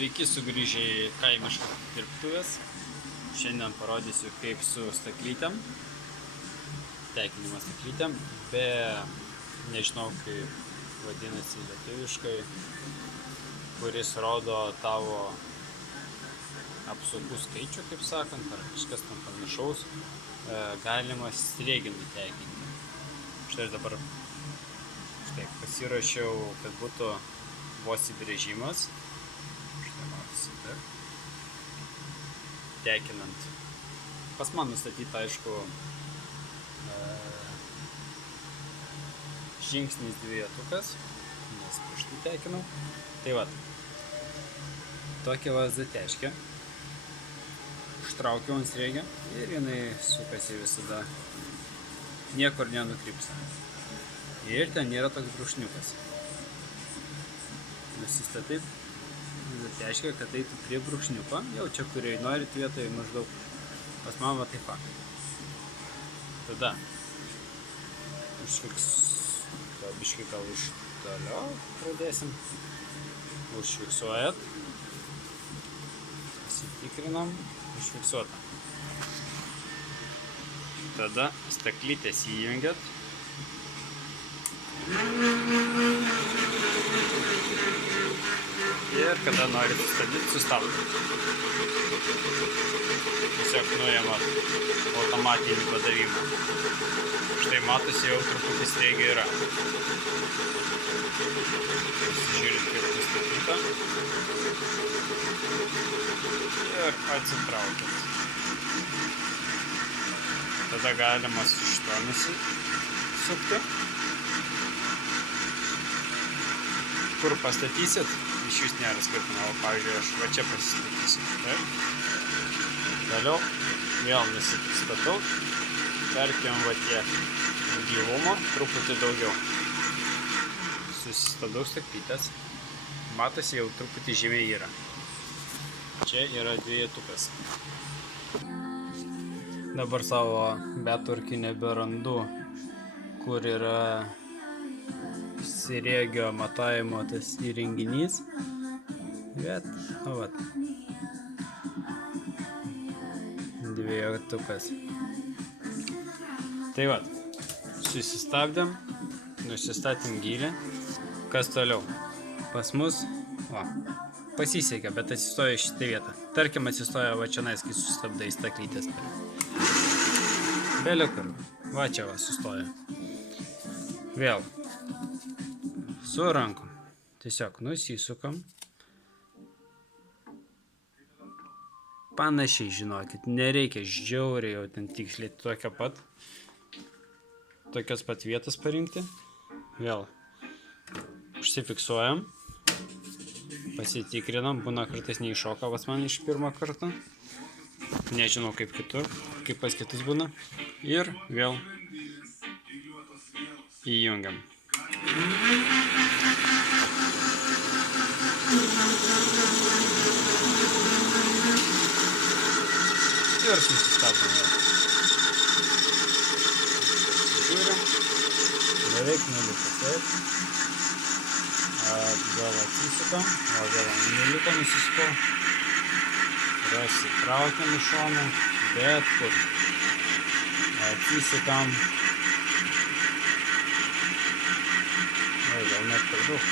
Sveiki sugrįžę į kaimiškas dirbtuves. Šiandien parodysiu, kaip su staklytėm, tekinimas staklytėm, be, nežinau kaip vadinasi lietuviškai, kuris rodo tavo apsaugų skaičių, kaip sakant, ar kažkas tam panašaus, galima strėginų tekinti. Štai dabar pasirašiau, kad būtų vos įbrėžimas. Štai matosi, taip. Tekinant. Pas man nustatyta, aišku, žingsnis dvietukas, nes prieš tai tekinau. Tai va, tokia vazdeteškė. Užtraukiau ant srėgio ir jinai sukasi visada, niekur nenukrypsta. Ir ten nėra toks brūkšniukas. Nusistatai, vazdeteškė, kad eitų prie brūkšniuko, jau čia kuriai norit vietoje maždaug pas mamą taip pat. Tada biškai gal iš toliau pradėsim. Užfiksuojat, pasitikrinam, užfiksuota. Tada staklytės įjungiat. Ir kada norit sustabdyti, sustabdot. Tiesiog nuėmat automatinį padavimą. Štai matosi, jau truputį strėgė yra. Pasižiūrėt, kaip nustatyta. Ir atsitraukit. Tada galima su šituo nusisukti. Kur pastatysit, iš jūs nėra skirtumo, o pavyzdžiui, aš va čia pasistatysiu. Taip. Toliau vėl nusistatau, tarkim va tiek gilumo, truputį daugiau. Susistabdau staklytes, matosi jau truputį žemiai yra. Čia yra dvietukas. Dabar savo betvarkį neberandu, kur yra srėgio matavimo tas įrenginys, bet, vat, dvietukas. Tai vat, susistabdėm, nusistatėm gylį. Kas toliau? Pas mus, pasisekė, bet atsistojo į šitą vietą. Tarkim, atsistojo va čionais, kai sustabdai staklytės. Belekur, va čia va sustojo. Vėl. Su rankom. Tiesiog nusisukam. Panašiai, žinokit, nereikia žiauriai jau ten tiksliai tokias pat vietas parinkti. Vėl užsifiksuojam. Pasitikrinam, būna kartais neiššoka pas man iš pirmo karto. Nežinau kaip kitur, kaip pas kitus būna. Ir vėl įjungiam. Ir susistabdom vėl. Žiūrim, beveik neliko, taip. Atgal atsisukam, o vėl neliko nusisukau. Prasitraukiam iš šono, bet kur. Atsisukam. Gal net per daug.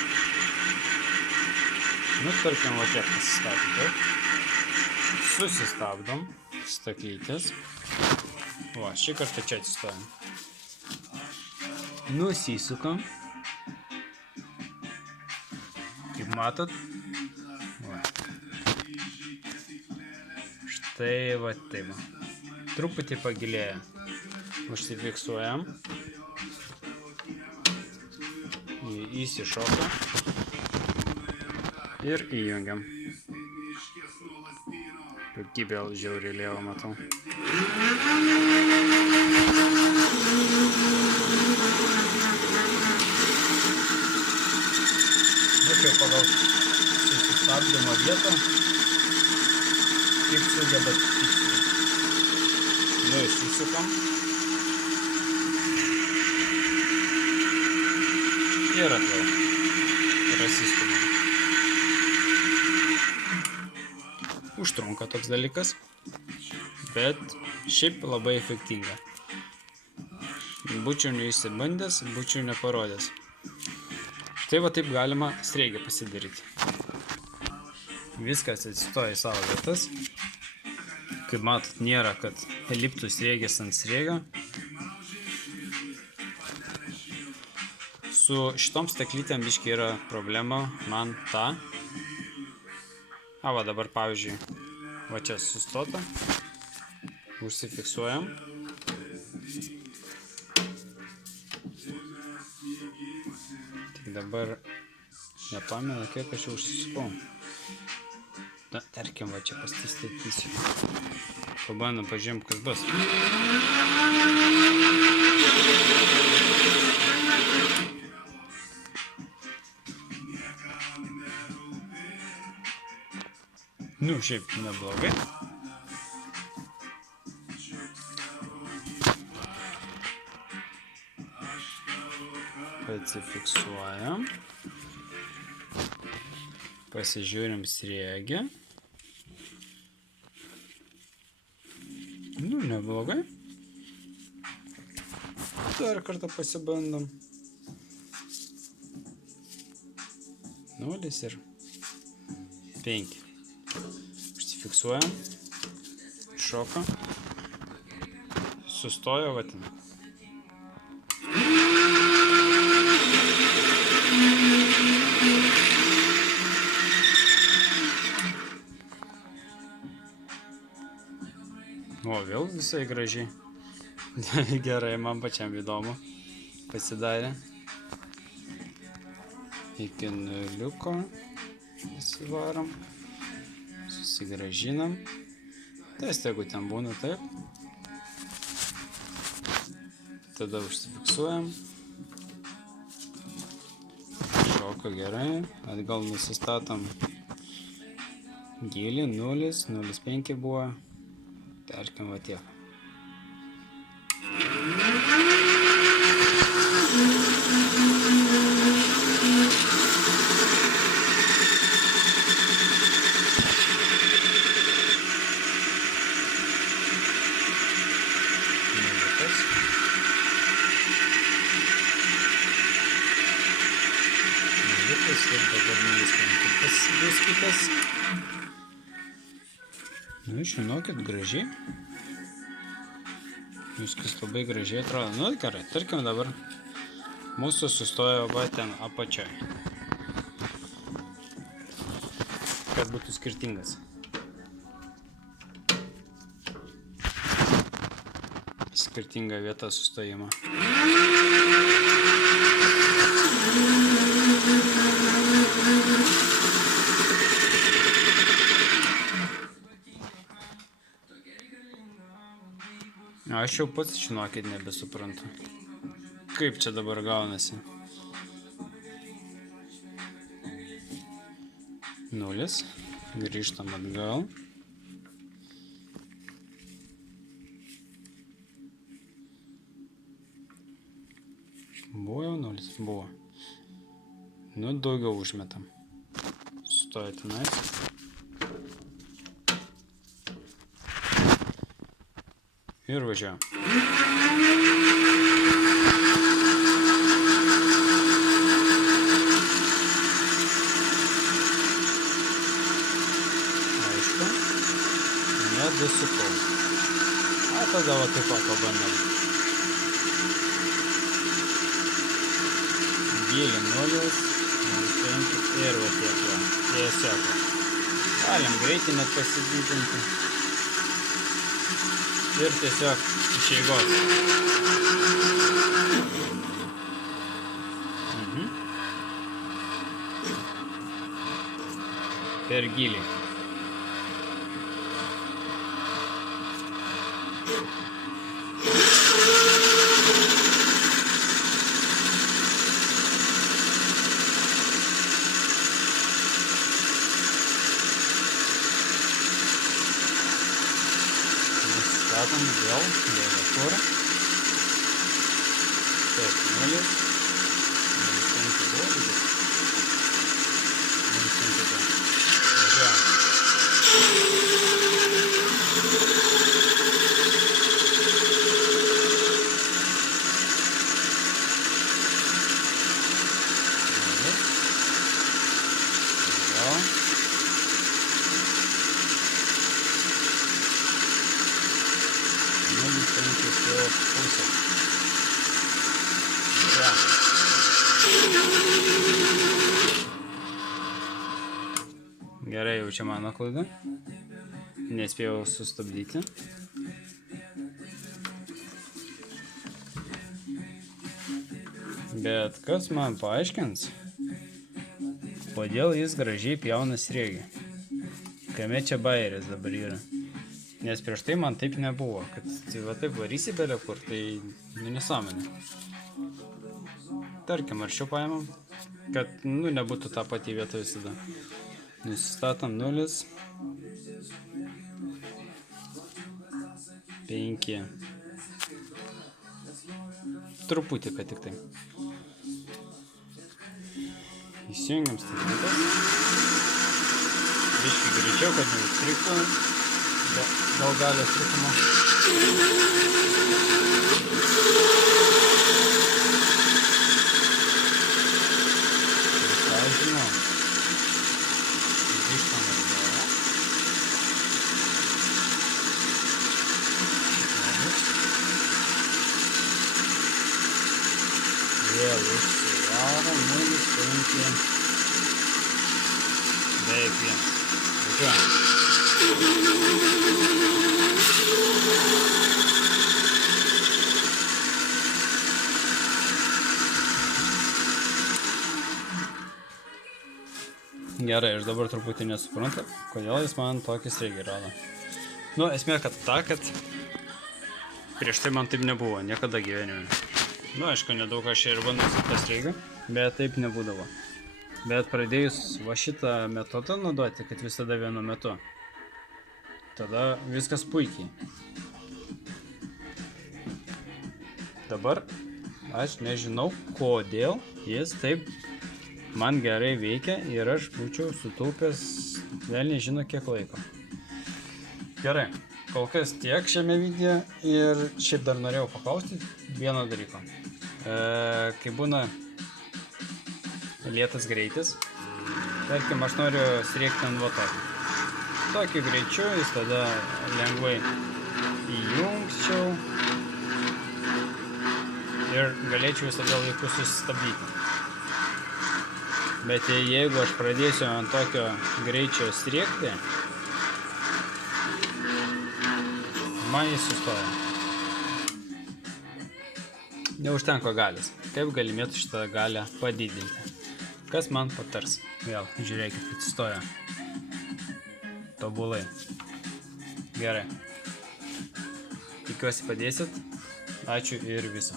Nu, tarkim, va tiek pasistatyti, taip. Susistabdom staklytės. Va, šį kartą čia atsistojam. Nusisukam. Kaip matot. Va. Štai va taip. Truputį pagilėja. Užsifiksuojam. Įsišoka. Ir įjungiam. Kokybė žiauriai lėva, matau. Čia pagal susistabdymo vietą, kaip sugebat tiksliai. Įsisukam. Ir atgal. Rasistumam. Užtrunka toks dalykas, bet šiaip labai efektinga. Būčiau neišsibandęs, būčiau neparodęs. Štai va taip galima sriegę pasidaryti. Viskas atsistoja į savo vietas. Kaip matot, nėra, kad liptų sriegės ant sriegio. Su šitom staklytėm biškai yra problema man ta. Va dabar pavyzdžiui, va čia sustota. Užsifiksuojam. Tik dabar nepamenu, kiek aš jau užsisukau. Tarkim, va čia pastatysiu. Pabandom, pažiūrėm, kas bus. Nu, šiaip neblogai. Atsifiksuojam. Pasižiūrim sriegę. Nu, neblogai. Dar kartą pasibandom. 0 ir 5. Užsifiksuojam. Šoka. Sustojo, va ten. O, vėl visai gražiai. Gerai, man pačiam įdomu pasidarė. Iki nuliuko įsivarom. Susigražinam. Tai jeigu ten būna taip. Tada užsifiksuojam. Šoka gerai. Atgal nusistatom gilį. 0, 0,5 buvo. Tarkim, va tiek. Ir dabar 0,5 bus kitas. Nu, žinokit, gražiai. Viskas labai gražiai atrodo. Nu, gerai, tarkim dabar mūsų sustojo va ten apačioj. Kad būtų skirtingas. Skirtinga vieta sustojimo. Aš jau pats, žinokit, nebesuprantu. Kaip čia dabar gaunasi? 0. Grįžtam atgal. Buvo jau 0? Buvo. Nu, daugiau užmetam. Sustoja tenais. Ir važiuojam. Aišku, nedusukau. Tada va taip pat pabandom. Gilį 0, 0,5 ir va tiek va. Tiesiog. Galim greitį net pasididinti. Ir tiesiog iš eigos. Per gilį. Statom vėl kur. Taip, 0. 0,5 buvo, bet 0,5 buvo. Važiuojam. Gerai, jau čia mano klaida. Nespėjau sustabdyti. Bet kas man paaiškins, kodėl jis gražiai pjauna sriegį? Kame čia bairis dabar yra? Nes prieš tai man taip nebuvo, kad va taip varysi belė kur, tai nesąmonė. Tarkim, arčiau paimam, kad nebūtų tą patį vietą visada. Nusistatom 0, 5, truputį, kad tik tai. Įsijungiam stabdytas. Biškį greičiau, kad neužstriktų. Gal gali strikimo. Ką žinau. Grįžtam atgal. Vėl užsivaro 0, 5. Beveik 1. Važiuojam. Gerai, aš dabar truputį nesuprantu, kodėl jis man tokį sriegį rado. Esmė, kad ta, kad prieš tai man taip nebuvo, niekada gyvenime. Aišku, nedaug aš ir bandau su tą sriegį, bet taip nebūdavo. Bet pradėjus va šitą metodą naudoti, kad visada vienu metu, tada viskas puikiai. Dabar aš nežinau, kodėl jis taip man gerai veikia ir aš būčiau sutaupęs vėl nežino kiek laiko. Gerai, kol kas tiek šiame video ir šiaip dar norėjau paklausti vieno dalyko. Kai būna lėtas greitis, tarkim, aš noriu sriegti ant va tokį. Tokiu greičiu jis tada lengvai įjungčiau ir galėčiau visada laiku sustabdyti. Bet jeigu aš pradėsiu ant tokio greičio sriegti, man jis sustoja. Neužtenko galios. Kaip galimėtų šitą galią padidinti? Kas man patars? Vėl, žiūrėkit, kad sustoja. Tobulai. Gerai. Tikiuosi padėsit. Ačiū ir viso.